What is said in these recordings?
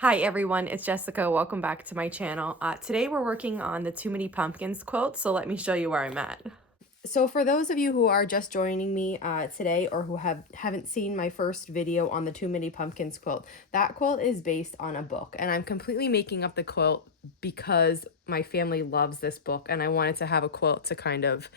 Hi everyone, it's Jessica. Welcome back to my channel. Today we're working on the Too Many Pumpkins quilt, so let me show you where I'm at. So for those of you who are just joining me today or who haven't seen my first video on the Too Many Pumpkins quilt, that quilt is based on a book, and I'm completely making up the quilt because my family loves this book and I wanted to have a quilt to kind of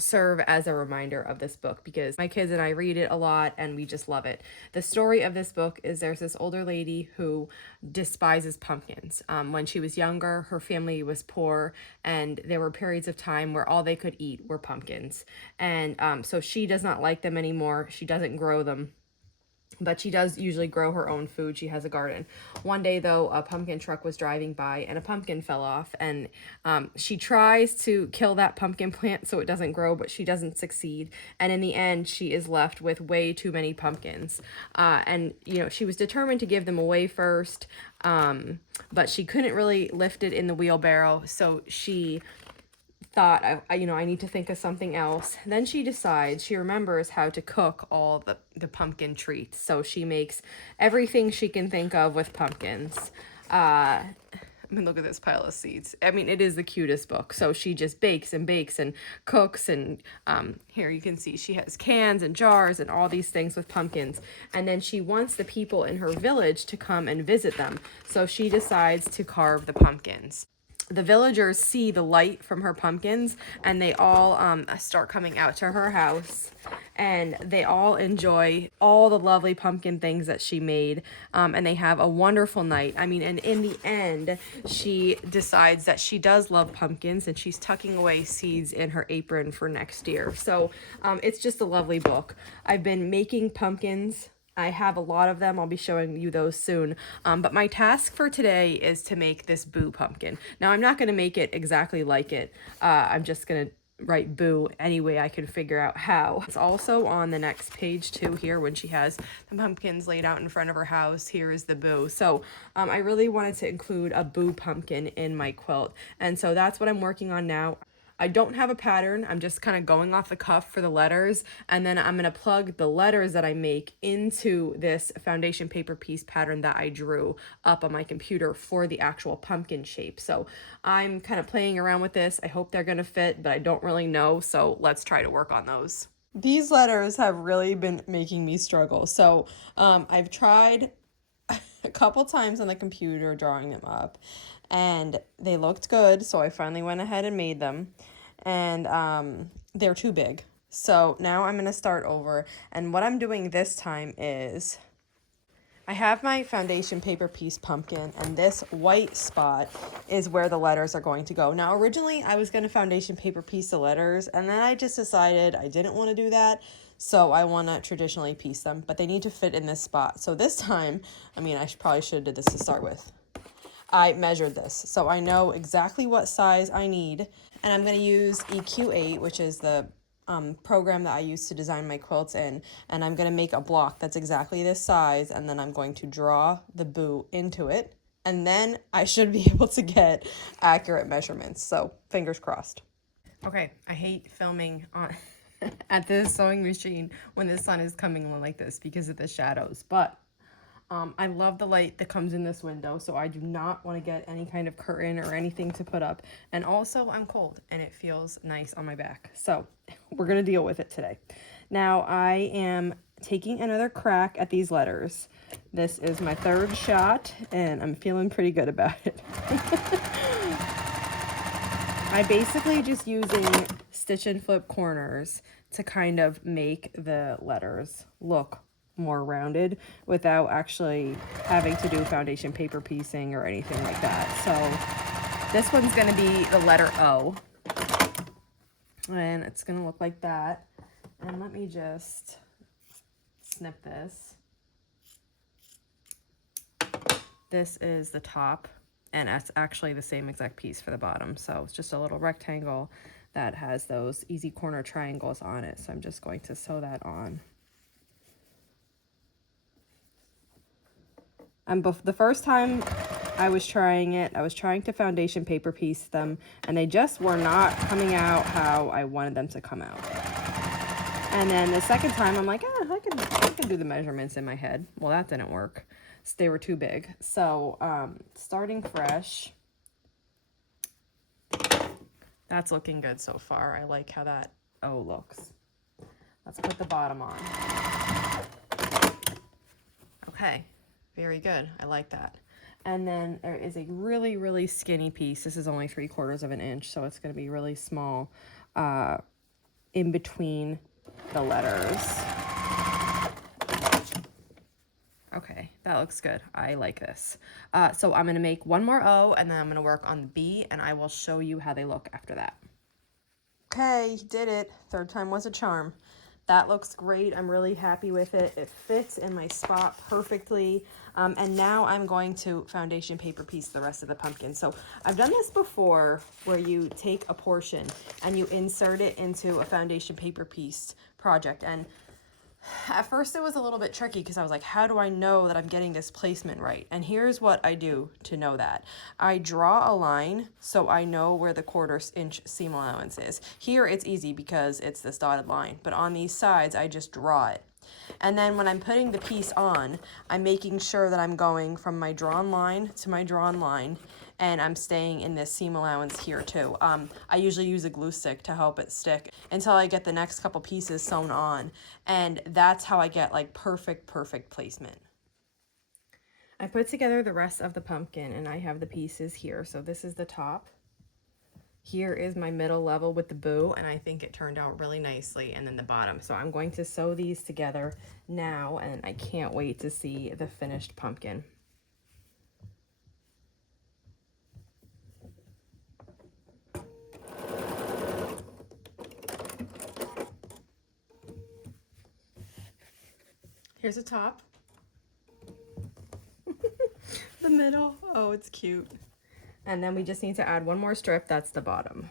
serve as a reminder of this book because my kids and I read it a lot and we just love it. The story of this book is there's this older lady who despises pumpkins. When she was younger, her family was poor and there were periods of time where all they could eat were pumpkins. And so she does not like them anymore. She doesn't grow them, but she does usually grow her own food. She has a garden. One day, though, a pumpkin truck was driving by and a pumpkin fell off, and she tries to kill that pumpkin plant so it doesn't grow, but she doesn't succeed. And in the end, she is left with way too many pumpkins. And, you know, she was determined to give them away first, but she couldn't really lift it in the wheelbarrow, so she thought, I need to think of something else. Then she decides, she remembers how to cook all the pumpkin treats. So she makes everything she can think of with pumpkins. I mean, look at this pile of seeds. I mean, it is the cutest book. So she just bakes and bakes and cooks. And here you can see she has cans and jars and all these things with pumpkins. And then she wants the people in her village to come and visit them. So she decides to carve the pumpkins. The villagers see the light from her pumpkins and they all start coming out to her house, and they all enjoy all the lovely pumpkin things that she made, and they have a wonderful night. I mean, and in the end, she decides that she does love pumpkins and she's tucking away seeds in her apron for next year. So it's just a lovely book. I've been making pumpkins. I have a lot of them. I'll be showing you those soon. But my task for today is to make this Boo pumpkin. Now, I'm not going to make it exactly like it. I'm just going to write Boo any way I can figure out how. It's also on the next page too here when she has the pumpkins laid out in front of her house. Here is the Boo. So I really wanted to include a Boo pumpkin in my quilt. And so that's what I'm working on now. I don't have a pattern. I'm just kind of going off the cuff for the letters, and then I'm going to plug the letters that I make into this foundation paper piece pattern that I drew up on my computer for the actual pumpkin shape. So I'm kind of playing around with this. I hope they're going to fit, but I don't really know, so let's try to work on those. These letters have really been making me struggle. So I've tried a couple times on the computer drawing them up, and they looked good, so I finally went ahead and made them, and they're too big. So now I'm going to start over, and what I'm doing this time is I have my foundation paper piece pumpkin, and this white spot is where the letters are going to go. Now, originally I was going to foundation paper piece the letters, and then I just decided I didn't want to do that. So I want to traditionally piece them, but they need to fit in this spot. So this time, I mean, probably should have did this to start with. I measured this, so I know exactly what size I need, and I'm going to use EQ8, which is the program that I use to design my quilts in, and I'm going to make a block that's exactly this size, and then I'm going to draw the Boo into it, and then I should be able to get accurate measurements, so fingers crossed. Okay, I hate filming on at this sewing machine when the sun is coming on like this because of the shadows, but I love the light that comes in this window, so I do not want to get any kind of curtain or anything to put up. And also, I'm cold, and it feels nice on my back. So we're going to deal with it today. Now, I am taking another crack at these letters. This is my third shot, and I'm feeling pretty good about it. I'm basically just using stitch and flip corners to kind of make the letters look more rounded without actually having to do foundation paper piecing or anything like that. So this one's going to be the letter O, and it's going to look like that. And let me just snip this. This is the top, and that's actually the same exact piece for the bottom. So it's just a little rectangle that has those easy corner triangles on it. So I'm just going to sew that on. The first time I was trying it, I was trying to foundation paper piece them, and they just were not coming out how I wanted them to come out. And then the second time I'm like, I can do the measurements in my head. Well, that didn't work. So they were too big. So starting fresh. That's looking good so far. I like how that O looks. Let's put the bottom on. Okay, very good. I like that. And then there is a really, really skinny piece. This is only 3/4 of an inch, so it's going to be really small in between the letters. Okay, that looks good. I like this. So I'm going to make one more O, and then I'm going to work on the B, and I will show you how they look after that. Okay, did it. Third time was a charm. That looks great. I'm really happy with it. It fits in my spot perfectly. And now I'm going to foundation paper piece the rest of the pumpkin. So I've done this before where you take a portion and you insert it into a foundation paper piece project. And at first it was a little bit tricky because I was like, how do I know that I'm getting this placement right? And here's what I do to know that. I draw a line so I know where the 1/4 inch seam allowance is. Here it's easy because it's this dotted line, but on these sides I just draw it. And then when I'm putting the piece on, I'm making sure that I'm going from my drawn line to my drawn line, and I'm staying in this seam allowance here too. I usually use a glue stick to help it stick until I get the next couple pieces sewn on, and that's how I get like perfect placement. I put together the rest of the pumpkin and I have the pieces here. So this is the top. Here is my middle level with the boo, and I think it turned out really nicely, and then the bottom. So I'm going to sew these together now, and I can't wait to see the finished pumpkin. Here's the top. The middle, oh, it's cute. And then we just need to add one more strip, that's the bottom.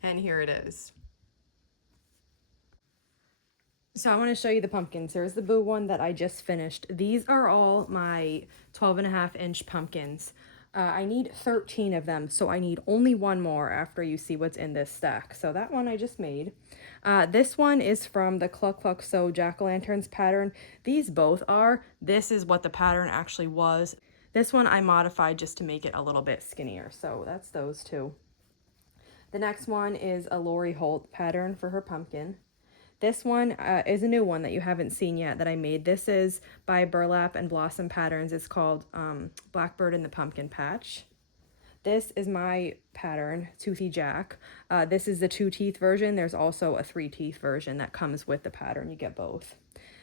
And here it is. So I want to show you the pumpkins. There's the boo one that I just finished. These are all my 12.5 inch pumpkins. I need 13 of them, so I need only one more after you see what's in this stack. So that one I just made. This one is from the Cluck Sew Jack-o'-lanterns pattern. These both are. This is what the pattern actually was. This one I modified just to make it a little bit skinnier. So that's those two. The next one is a Lori Holt pattern for her pumpkin. This one is a new one that you haven't seen yet that I made. This is by Burlap and Blossom Patterns. It's called Blackbird in the Pumpkin Patch. This is my pattern, Toothy Jack. This is the 2-teeth version. There's also a 3-teeth version that comes with the pattern. You get both.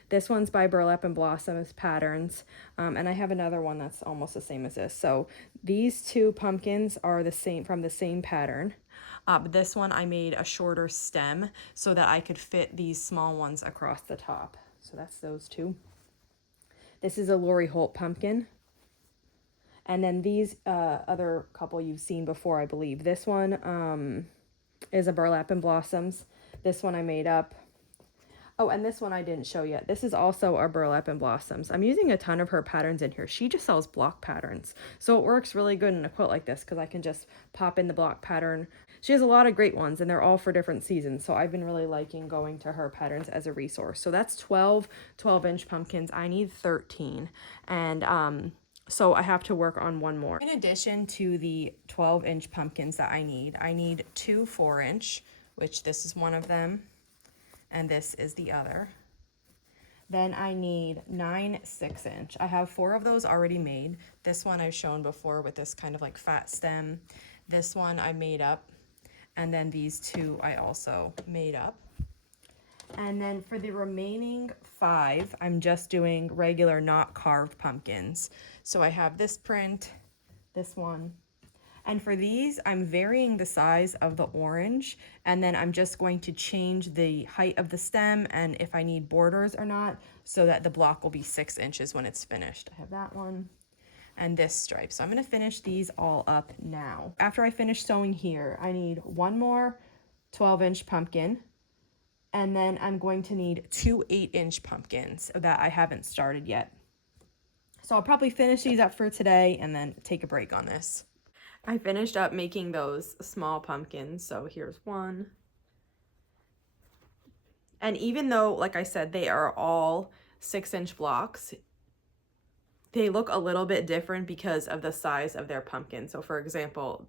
This one's by Burlap and Blossoms Patterns, and I have another one that's almost the same as this. So these two pumpkins are the same, from the same pattern. But this one I made a shorter stem so that I could fit these small ones across the top. So that's those two. This is a Lori Holt pumpkin. And then these other couple you've seen before, I believe. This one is a Burlap and Blossoms. This one I made up. Oh, and this one I didn't show yet. This is also a Burlap and Blossoms. I'm using a ton of her patterns in here. She just sells block patterns. So it works really good in a quilt like this because I can just pop in the block pattern. She has a lot of great ones, and they're all for different seasons. So I've been really liking going to her patterns as a resource. So that's 12 12-inch pumpkins. I need 13. And so I have to work on one more. In addition to the 12-inch pumpkins that I need 2 4-inch, which this is one of them, and this is the other. Then I need 9 6-inch. I have 4 of those already made. This one I've shown before with this kind of like fat stem. This one I made up. And then these two I also made up. And then for the remaining 5, I'm just doing regular not carved pumpkins. So I have this print, this one. And for these, I'm varying the size of the orange, and then I'm just going to change the height of the stem and if I need borders or not, so that the block will be 6 inches when it's finished. I have that one and this stripe. So I'm gonna finish these all up now. After I finish sewing here, I need one more 12-inch pumpkin, and then I'm going to need 2 8-inch pumpkins that I haven't started yet. So I'll probably finish these up for today and then take a break on this. I finished up making those small pumpkins. So here's one. And even though, like I said, they are all 6-inch blocks, they look a little bit different because of the size of their pumpkin. So for example,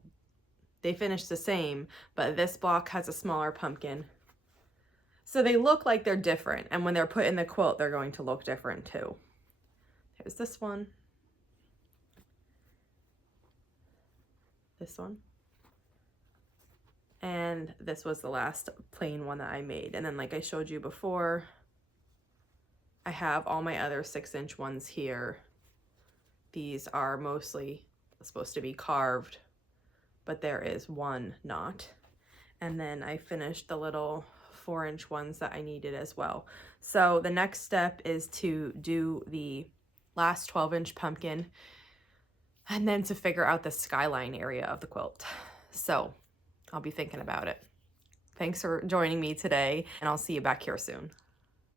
they finish the same, but this block has a smaller pumpkin. So they look like they're different. And when they're put in the quilt, they're going to look different too. There's this one. This one. And this was the last plain one that I made. And then like I showed you before, I have all my other 6-inch ones here. These are mostly supposed to be carved, but there is one not. And then I finished the little 4-inch ones that I needed as well. So the next step is to do the last 12-inch pumpkin and then to figure out the skyline area of the quilt. So I'll be thinking about it. Thanks for joining me today, and I'll see you back here soon.